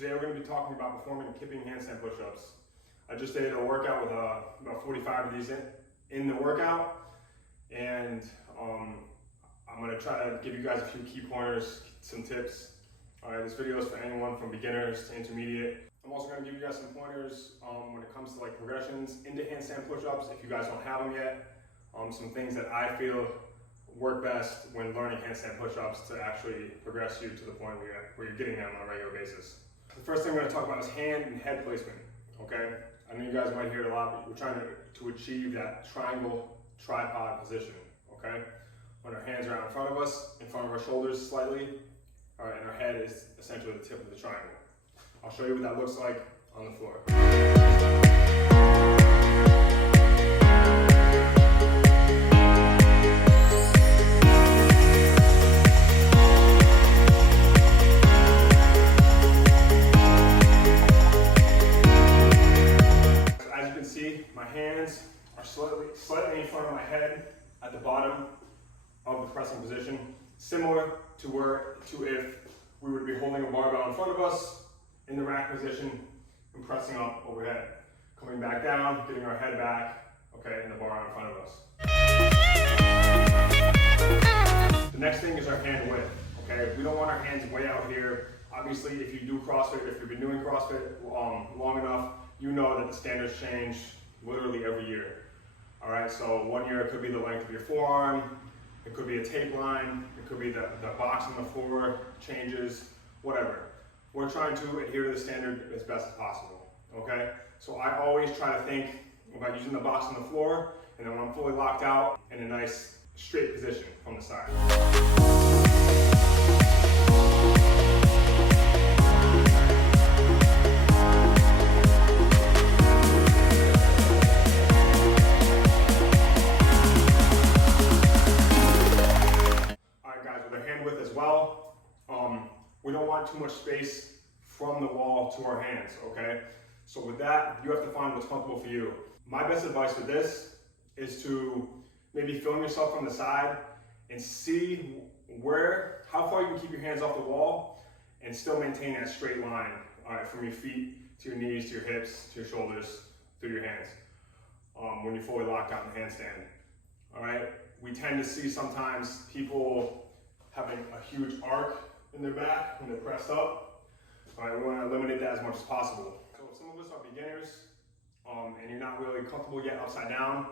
Today we're going to be talking about performing kipping handstand push-ups. I just did a workout with about 45 of these in the workout, and I'm going to try to give you guys a few key pointers, some tips. All right, this video is for anyone from beginners to intermediate. I'm also going to give you guys some pointers when it comes to like progressions into handstand push-ups if you guys don't have them yet. Some things that I feel work best when learning handstand push-ups to actually progress you to the point where you're getting them on a regular basis. The first thing we're going to talk about is hand and head placement, okay? I know you guys might hear it a lot, but we're trying to achieve that triangle tripod position, okay? When our hands are out in front of us, in front of our shoulders slightly, all right, and our head is essentially the tip of the triangle. I'll show you what that looks like on the floor. My hands are slightly in front of my head at the bottom of the pressing position, similar to if we would be holding a barbell in front of us in the rack position and pressing up overhead. Coming back down, getting our head back, okay, and the bar in front of us. The next thing is our hand width, okay? We don't want our hands way out here. Obviously, if you do CrossFit, if you've been doing CrossFit long enough, you know that the standards change literally every year. All right, so 1 year it could be the length of your forearm, it could be a tape line, it could be the box on the floor changes, whatever. We're trying to adhere to the standard as best as possible, okay? So I always try to think about using the box on the floor, and then when I'm fully locked out, in a nice straight position from the side. We don't want too much space from the wall to our hands, okay? So with that, you have to find what's comfortable for you. My best advice for this is to maybe film yourself from the side and see how far you can keep your hands off the wall and still maintain that straight line, all right, from your feet to your knees, to your hips, to your shoulders, through your hands, when you're fully locked out in the handstand, all right? We tend to see sometimes people having a huge arc in their back when they're pressed up. All right, we want to eliminate that as much as possible. So if some of us are beginners and you're not really comfortable yet upside down,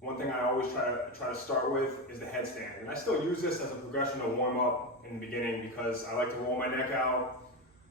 one thing I always try to start with is the headstand. And I still use this as a progression to warm up in the beginning because I like to roll my neck out.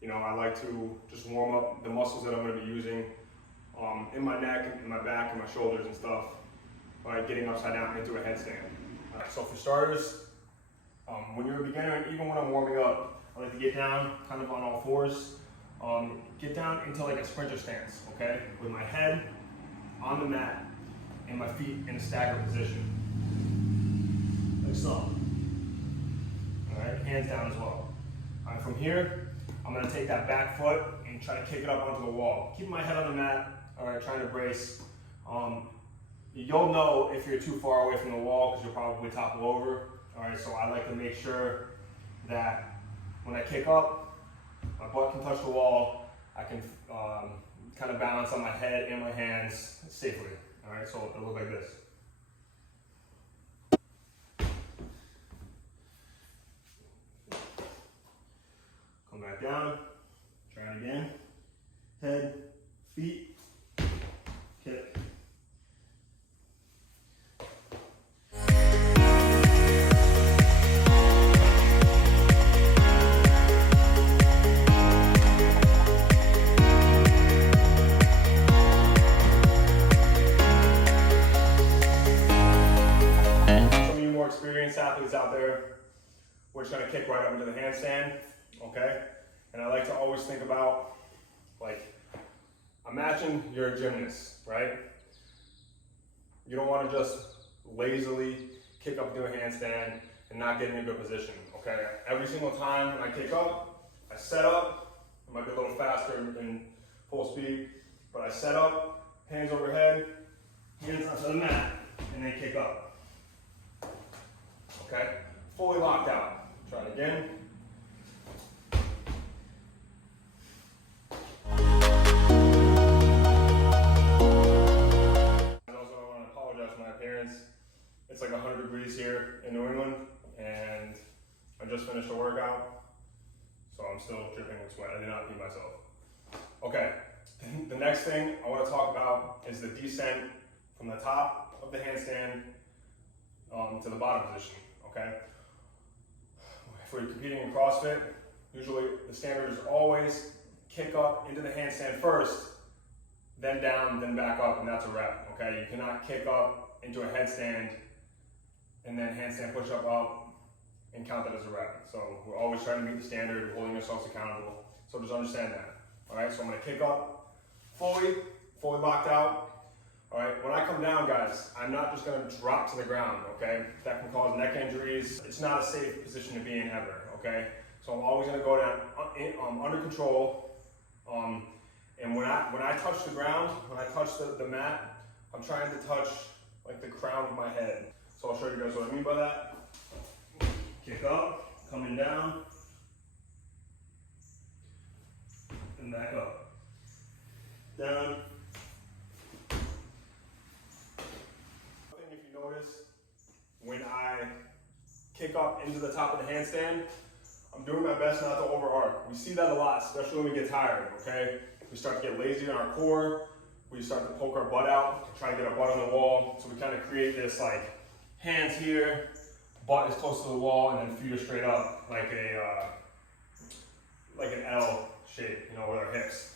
You know, I like to just warm up the muscles that I'm going to be using in my neck, in my back, and my shoulders and stuff by getting upside down into a headstand. So for starters, when you're a beginner, and even when I'm warming up, I like to get down kind of on all fours. Get down into like a sprinter stance, okay? With my head on the mat and my feet in a staggered position. Like so. All right, hands down as well. All right, from here, I'm gonna take that back foot and try to kick it up onto the wall. Keep my head on the mat, all right, trying to brace. You'll know if you're too far away from the wall because you'll probably topple over. All right, so I like to make sure that when I kick up, my butt can touch the wall. I can kind of balance on my head and my hands safely. All right, so it'll look like this. Come back down, try it again. Head, feet, kick. Experienced athletes out there, we're just gonna kick right up into the handstand, okay? And I like to always think about, like, imagine you're a gymnast, right? You don't wanna just lazily kick up into a handstand and not get in a good position, okay? Every single time when I kick up, I set up, it might be a little faster in full speed, but I set up, hands overhead, hands onto the mat, and then kick up. Okay, fully locked out. Try it again. degrees here in New England, and I just finished a workout, so I'm still dripping with sweat. I did not pee myself. Okay, the next thing I want to talk about is the descent from the top of the handstand to the bottom position, okay? If we're competing in CrossFit, usually the standard is always kick up into the handstand first, then down, then back up, and that's a rep, okay? You cannot kick up into a headstand and then handstand push up and count that as a rep. So we're always trying to meet the standard, holding ourselves accountable. So just understand that, all right? So I'm gonna kick up fully locked out. All right, when I come down, guys, I'm not just gonna drop to the ground, okay? That can cause neck injuries. It's not a safe position to be in ever, okay? So I'm always gonna go down under control. And when I touch the ground, when I touch the mat, I'm trying to touch like the crown of my head. So I'll show you guys what I mean by that. Kick up, coming down, and back up. Down. If you notice, when I kick up into the top of the handstand, I'm doing my best not to overarc. We see that a lot, especially when we get tired, okay? We start to get lazy on our core. We start to poke our butt out, try to get our butt on the wall. So we kind of create this like hands here, butt is close to the wall, and then feet are straight up like an L shape, you know, with our hips.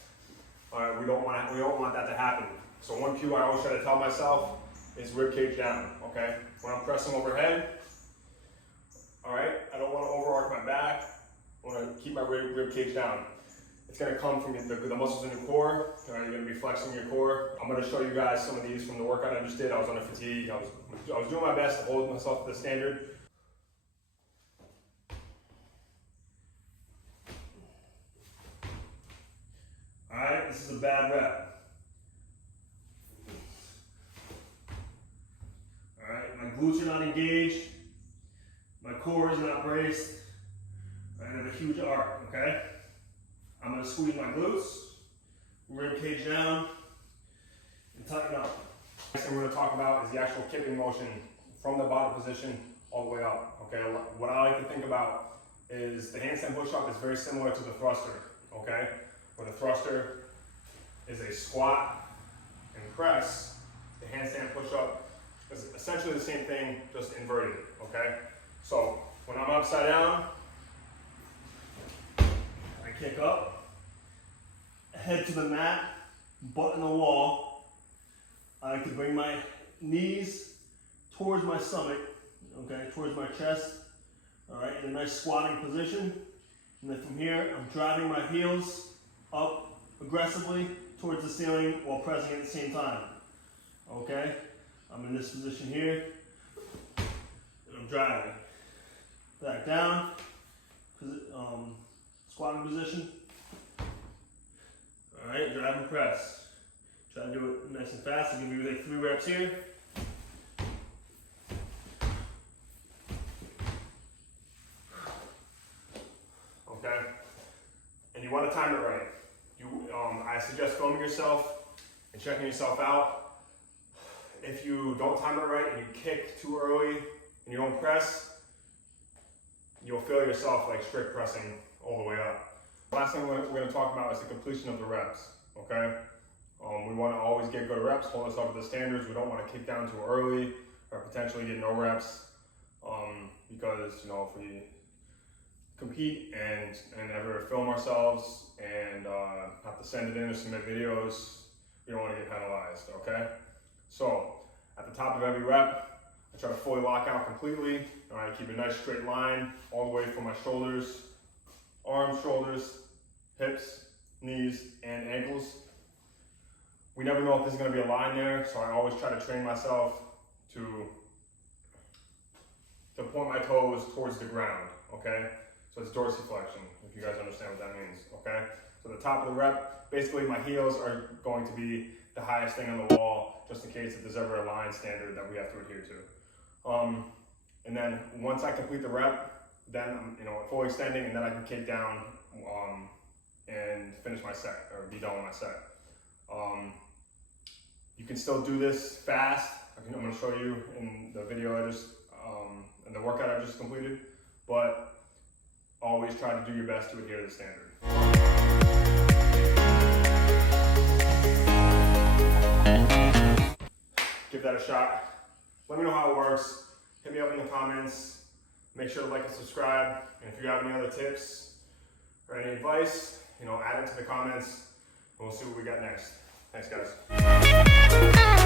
All right, we don't want that to happen. So one cue I always try to tell myself is rib cage down, okay? When I'm pressing overhead, all right, I don't want to overarc my back. I want to keep my rib cage down. It's going to come from the muscles in your core. All right, you're going to be flexing your core. I'm going to show you guys some of these from the workout I just did. I was under fatigue. I was doing my best to hold myself to the standard. All right, this is a bad rep. All right, my glutes are not engaged. My core is not braced. I have a huge arc, okay? I'm gonna squeeze my glutes, rib cage down, and tighten up. Next thing we're gonna talk about is the actual kipping motion from the bottom position all the way up, okay? What I like to think about is the handstand push-up is very similar to the thruster, okay? Where the thruster is a squat and press, the handstand push-up is essentially the same thing, just inverted, okay? So when I'm upside down, I kick up, head to the mat, butt in the wall. I like to bring my knees towards my stomach, okay, towards my chest, all right, in a nice squatting position. And then from here, I'm driving my heels up aggressively towards the ceiling while pressing at the same time, okay? I'm in this position here, and I'm driving. Back down, squatting position. All right, drive and press. Try to do it nice and fast. I'll give you like 3 reps here. Okay, and you want to time it right. I suggest filming yourself and checking yourself out. If you don't time it right and you kick too early and you don't press, you'll feel yourself like strict pressing all the way up. Last thing we're going to talk about is the completion of the reps, okay? We want to always get good reps, hold ourselves to the standards. We don't want to kick down too early or potentially get no reps because, you know, if we compete and ever film ourselves and have to send it in or submit videos, we don't want to get penalized, okay? So at the top of every rep, I try to fully lock out completely. All right, keep a nice straight line all the way from my shoulders, arms, shoulders, hips, knees, and ankles. We never know if there's going to be a line there, so I always try to train myself to point my toes towards the ground, okay? So it's dorsiflexion, if you guys understand what that means, okay? So the top of the rep, basically my heels are going to be the highest thing on the wall, just in case if there's ever a line standard that we have to adhere to. And then once I complete the rep, then I'm full extending, and then I can kick down and finish my set, or be done with my set. You can still do this fast. I'm going to show you in the video I just the workout I just completed, but always try to do your best to adhere to the standard. Give that a shot. Let me know how it works. Hit me up in the comments. Make sure to like and subscribe. And if you have any other tips or any advice, add it to the comments, and we'll see what we got next. Thanks, guys.